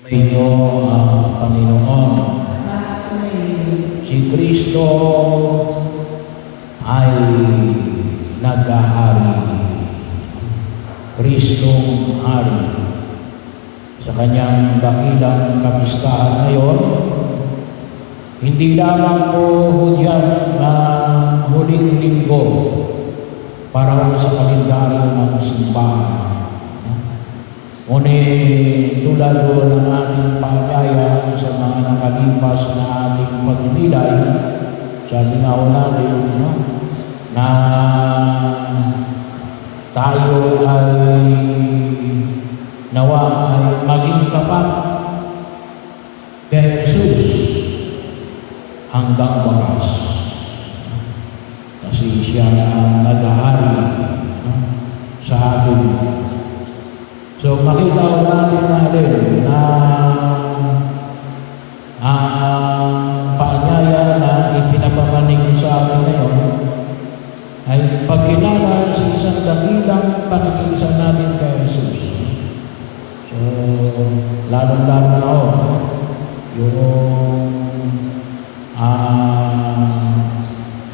Sumainyo ang Panginoon. Si Kristo ay nag-ahari. Kristong hari. Sa kanyang dakilang kapistahan ngayon, hindi lamang po hudyat na huling linggo para sa kalendaryo ng simbahan. Ngunit tulad ng ating paanyaya sa mga nakalipas na ating pagninilay, sabi nga natin na tayo ay nawa ay maging tapat kay Jesus hanggang wakas. Kasi siya ang nag-ahari sa atin. So makita natin na ang paanyaya na ipinapamanig sa atin ngayon ay pagkilala sa isang dakilang pakikiisa natin kay Jesus. So lalong-lalo na yung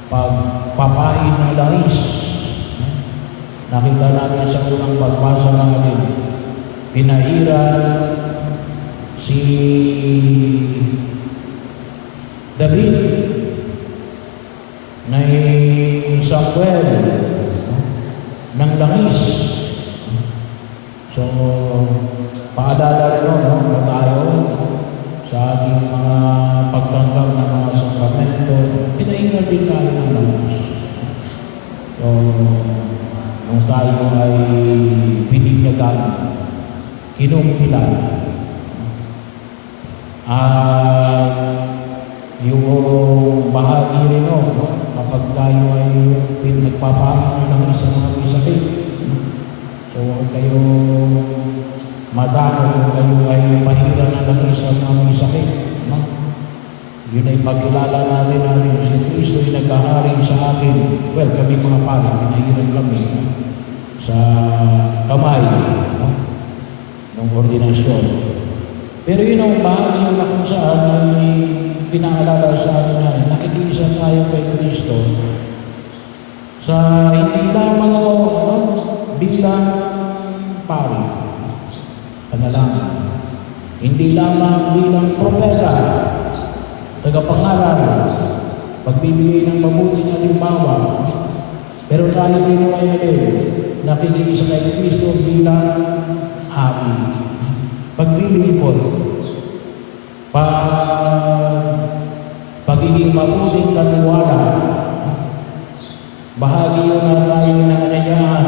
pagpapain ng langis. Nakita natin sa unang pagbasa natin, pinairan si David na Samuel ng langis. So, paalala rin na tayo sa ating mga pagtanggap ng mga sakramento, pinairan din tayo ng langis. So, nung tayo ay binigyagan, kinumpilan, at yung bahagi rin kapag tayo ay nagpapain ng isang mga misakit. So, huwag kayo matakot, kayo ay pahiran ng isang mga misakit. Yun ay pagkilala natin si Kristo ay nag-ahari sa atin. Well, kami mga pari, pinahiran kami sa kamay ng ordinasyon. Pero yun ang bahagi na kung saan ay pinaalala sa atin na nakikiisa tayo kay Kristo sa hindi lamang bilang pari, panalangin. Hindi lamang bilang propeta, tagapangaral, pagbibigay ng mabuting halimbawa, pero tayo din ay nakikiisa kay Kristo bilang hari. Paglilingkod, pagiging mabuting katiwala, bahagi yun na tayo na anyayahan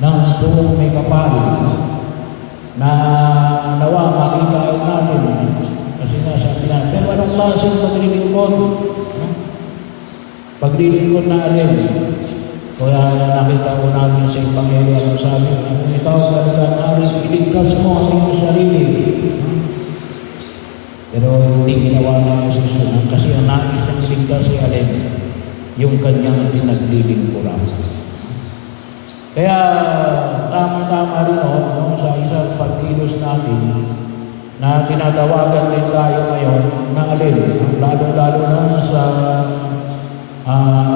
ng buong may kapal na nawa makita natin. Kasi nga sabi na, pero anong klaseng paglilingkod? Paglilingkod na alin? Kaya nakita ko natin sa Ebanghelyo ang sabi, kung ikaw talagang ari, iligtas mo ang iyong sarili. Pero hindi ginawa na Jesus kasi ang nais ng iligtas si alin, yung kanyang pinaglilingkuran. Kaya tama-tama rin sa isang pagkilos natin na tinatawagan din tayo ngayon na alin, lalo-lalo na sa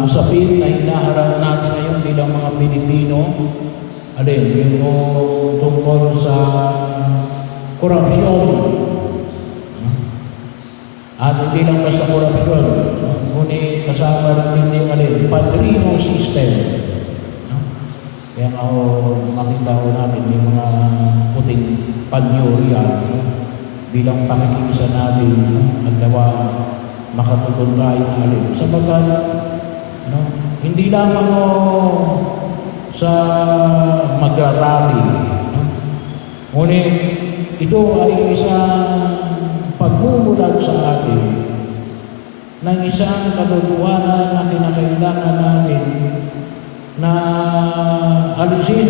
usapin na hinaharap natin ngayon bilang mga Pilipino, alin, yung tungkol sa korupsyon. At hindi lang basta korupsyon, ngunit kasama rin yung alin, padrino system. Kaya makita ko natin yung mga puting panyo yan bilang pakikiisa natin nagdawa makatutun tayo ng alin. Sapagkat hindi lamang sa magrarally, ngunit ito ay isang pagmumulat sa atin ng isang katotohanan na kinakailangan natin na alisin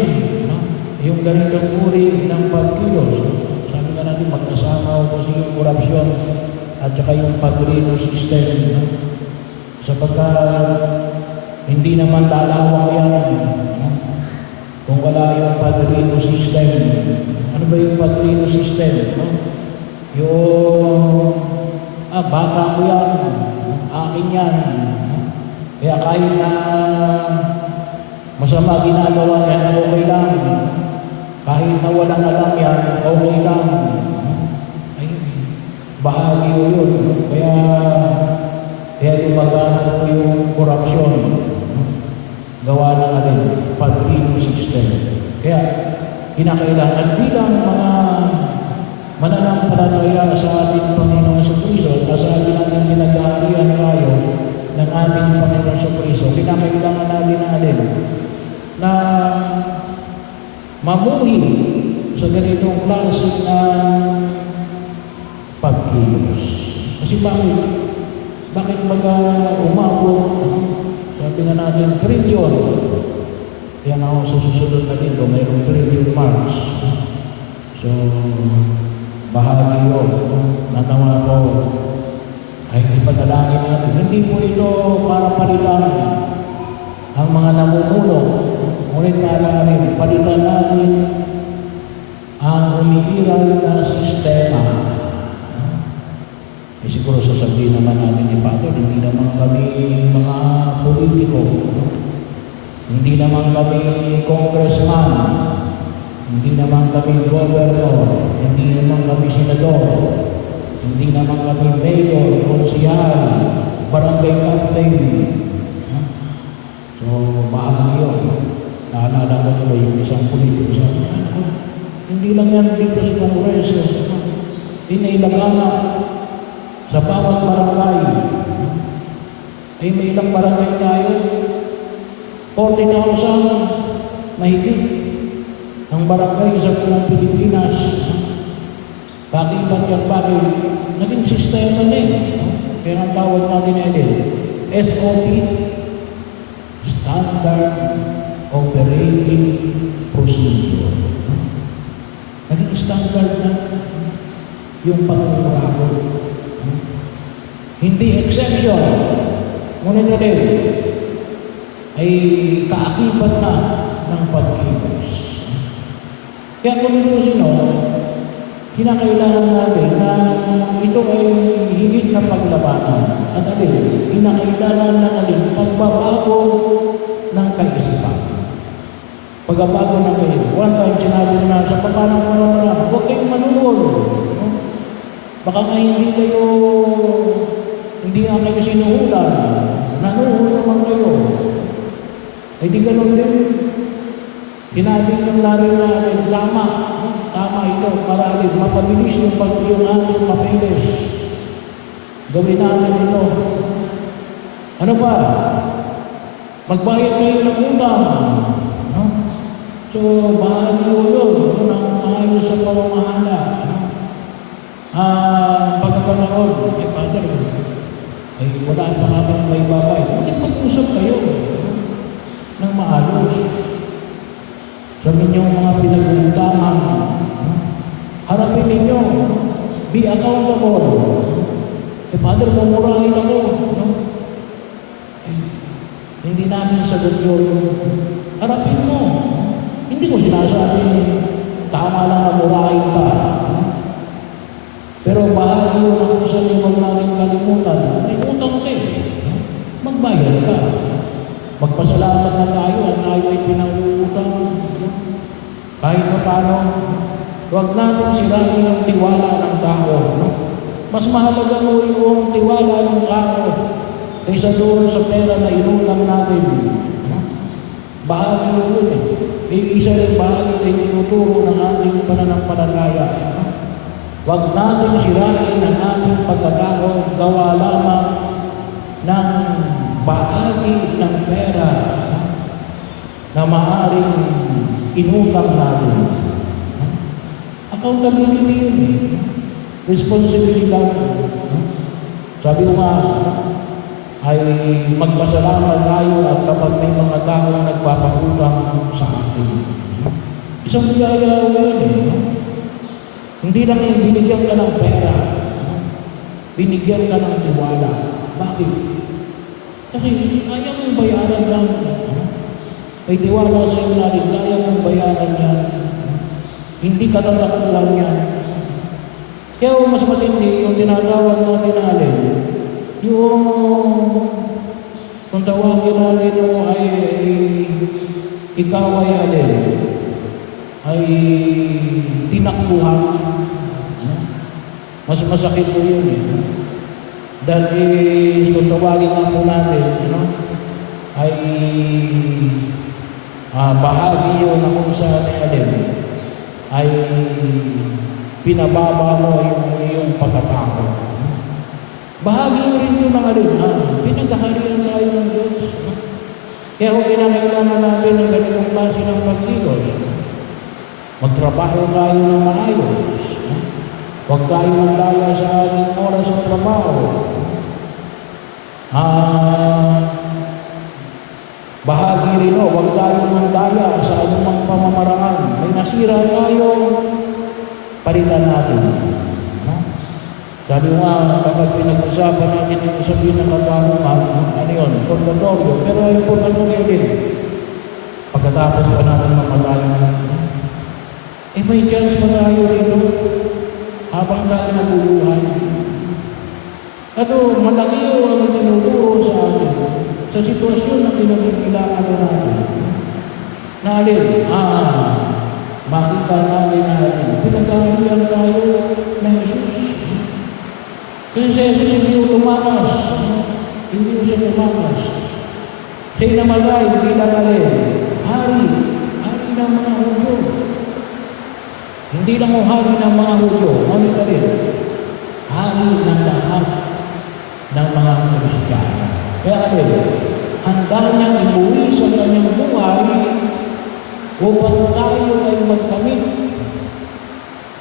yung ganitong uri ng pagkilos. Sabi nga natin, magkasama kasi yung korupsyon at saka yung padrino system. Sapagkat hindi naman lalawak yan kung wala yung padrino system. Ano Ano ba yung padrino system? No? Yung, bata ko yan, akin yan. No? Kaya kahit na masama ginagawa yan, okay lang. Kahit na walang alam yan, okay lang. Ay, bahagi ko yun. Kaya lumagana ko yung korupsyon. Gawa ng padrino system. Kaya, kinakailangan bilang mga mananampalataya sa ating Panginoon sa Kristo, na sa ating pinag-aarian tayo ng ating Panginoon sa Kristo, kinakailangan natin na mamuhi sa ganitong klase na pagkilos. Kasi bakit umabot, sabi nga natin, trillion. Kaya nga ako sa susunod na dito, mayroong trillion marks. So, bahagi yun. Natawa ko, ay ipanalangin natin. Hindi po ito para palitan ang mga namumuno. Ngunit naalamin, palitan natin ang umiiral na sistema. Siguro sasabihin naman natin ni Pastor, hindi naman kami mga politiko. Hindi naman kami congressman, hindi naman kami governor, hindi naman kami senador, hindi naman kami mayor, konsihal, barangay captain. So, bahagi yun. Naalala ko tuloy yung isang politiko sa akin. Hindi lang yan dito sa Kongreso. Inailagana sa bawat barangay. Ay may ilang barangay tayo. 40,000 mahigit ang barangay sa buong Pilipinas. Bakit naging sistema din. Kaya ang tawag natin SOP, Standard Operating Procedure. Naging standard na yung pagkukurako. Hindi exception. Ngunit ay kaakibat na ng pagkilos. Kaya kung kinakailangan natin na ito ay higit na paglabanan. At kinakailangan na pagbabago ng kaisipan. Pagbabago ng kaisipan. One time sinabi na sa papanang pamamalaan, huwag kayong manuhol. Baka nga hindi nga kayo sinuhulan. Nanuhol naman kayo. Ay di ganun din. Sinabi ng lalo na tama ito para mapabilis yung ating papeles. Gawin natin ito. Ano ba? Magbayad kayo ng utang. No? So, bahagi yun ang maayos sa pamamahala. Pagkakanaon, Father, wala pa kami may babay. Bakit mag-usap kayo ng maayos? Sa inyong mga pinag-uutaman, harapin ninyo, be accountable. Father, mumurahin ako. No? Hindi natin sagot yun. Harapin mo. Hindi ko sinasabi, tama lang na murahin ka. Pero bahagi yun ang kung huwag natin kalimutan. May utang ka magbayad ka. Magpasalamat na tayo at tayo ay pinag-uutang. Kahit pa paano, huwag natin sirain ang tiwala ng tao. No? Mas mahalaga mo yung tiwala ng tao kaysa doon sa pera na inutang natin. No? Bahagi yun isa rin bahagi na tinuturo ng ating pananampalataya. No? Huwag natin sirain ang ating pagkatao gawa lamang ng bahagi ng pera na maaaring inutang natin. Accountability yun responsibilidad. Sabi ko nga, ay magpasalamat tayo at kapag may mga tao na nagpapakutang sa atin. Isang biyaya yun Hindi lang yung binigyan ka ng pera. Binigyan ka ng tiwala. Bakit? Kasi kaya mong bayaran lang. May tiwala sa iyo natin, kaya mong bayaran yan. Hindi katatakbuhan yan. Kaya mas matindi yung tinatawag natin alin, yung kung tawagin natin mo ay ikaw ay alin, ay tinakbuhan. Mas masakit po yun eh. Dahil kung tawagin nga po natin, ay bahagi yun na kung saan alin, ay pinababa mo yung iyong pagkatao. Bahagi mo rin yung mga rin, pinagkaharian tayo ng Diyos. Kaya kung kinakailangan natin ng ganitong klase ng pagkilos, magtrabaho tayo ng maayos. Huwag tayo magdaya sa ating oras sa trabaho. Bahagi rin o, huwag tayo magdaya sa anumang pamamaraan. May nasira tayo, palitan natin. Sabi nga, kapag pinag-usapan natin yung sabihin ng katanungan, ano yun, purgatorio. Pero yung purgatorio din, pagkatapos pa natin mamalayo natin. May chance pa tayo dito habang tayo nabubuhay. At malaki ang tinuturo sa atin sa sitwasyon na kinagigilaan natin. Na alin, makita natin, pinagkahalian tayo ng Jesus. Kasi si Jesus hindi ko tumakas. Hindi ko siya tumakas. Siya'y namalay, hindi lang alin. Hari ng mga Hudyo. Hindi lang ang hari ng mga Hudyo. Ano ka rin? Hari ng lahat ng mga Kristiyano. Kaya alin, handa niyang ibuwi sa kanyang buhay upang tayo ay magkamit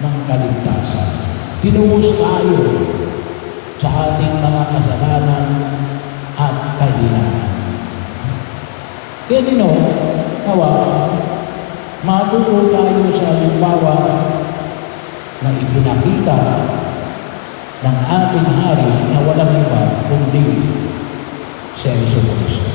ng kaligtasan. Pinuhos tayo sa ating mga kasalanan at kahinaan. Kaya nawa, maturo tayo sa halimbawa na ipinakita ng ating hari na walang iba kundi si Kristo.